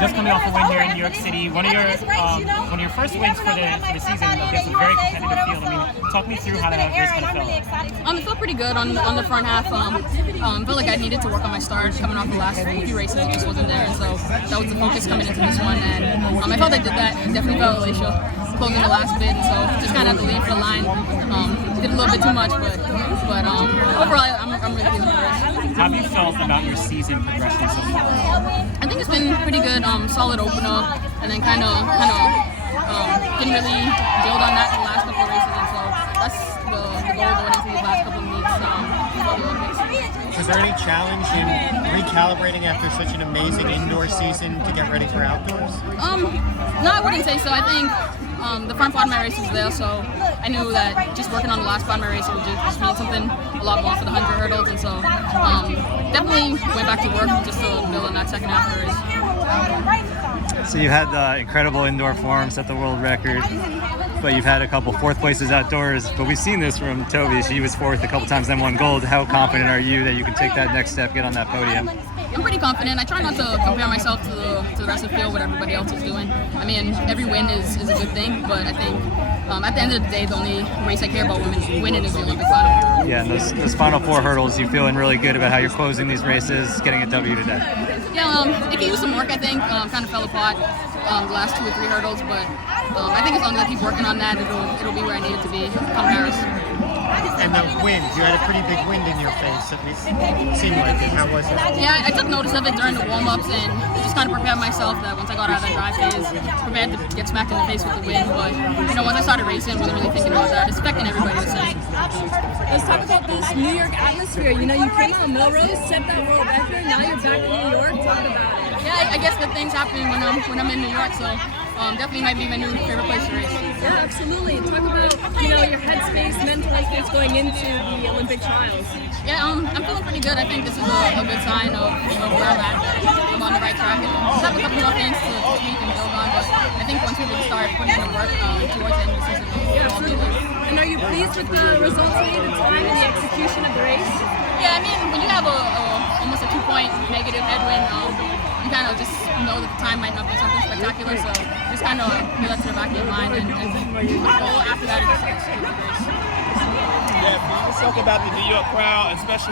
just coming off a win here in New York City, one of your first wins for the season against a very competitive field. I mean, talk me through how that race kind of felt. It felt pretty good on the front half. Felt like I needed to work on my start coming off the last few races. It just wasn't there, and so that was the focus coming into this one. And I felt I did that. Definitely felt Alicia closing the last bit, so just kind of had to lean for the line. Did a little bit too much, but overall, I'm really pleased with the race. How have you felt about your season progressing so far? I think it's been pretty good. Solid opener, and then kind of didn't really build on that in the last couple of races, and so that's the goal going into these last couple of meets for the Olympics. Was there any challenge in recalibrating after such an amazing indoor season to get ready for outdoors? No, I wouldn't say so. I think the front part of my race was there, so I knew that just working on the last part of my race would just mean something a lot more for the 100 hurdles, and so definitely went back to work just to build on that second half of the race. So you had the incredible indoor form, set the world record, but you've had a couple fourth places outdoors. But we've seen this from Toby. She was fourth a couple times, then won gold. How confident are you that you can take that next step, get on that podium? I'm pretty confident. I try not to compare myself to the rest of the field, what everybody else is doing. I mean, every win is a good thing, but I think at the end of the day, the only race I care about winning is the Olympic final. Yeah, and those final four hurdles, you feeling really good about how you're closing these races, getting a W today? Yeah, it can use some work, I think. Kind of fell apart the last 2 or 3 hurdles, but I think as long as I keep working on that, it'll be where I need it to be come Paris. And the wind, you had a pretty big wind in your face, at least it seemed like it. How was it? Yeah, I took notice of it during the warm-ups and just kind of prepared myself that once I got out of that dry phase, prepared to get smacked in the face with the wind. But, once I started racing, wasn't really thinking about that. It's affecting everybody the same. Let's talk about this New York atmosphere. You came out of Melrose, set that world record, now you're back in New York. Talk about it. Yeah, I guess good things happen when I'm in New York, so definitely might be my new favorite place to race. Yeah, absolutely. Talk about, your headspace, mental headspace going into the Olympic trials. Yeah, I'm feeling pretty good. I think this is a good sign of where I'm at. I'm on the right track. And just have a couple more things to tweak and build on, but I think once we really start putting in the work towards the end of the season, we'll all be there. And are you pleased with the results today, the time and the execution of the race? Yeah, I mean, when you have almost a 2-point negative headwind, you kind of just know that the time might not be something spectacular, so just kind of feel that to the back of your mind, and the goal after that is just to execute the race. Yeah, let's talk about the New York crowd, especially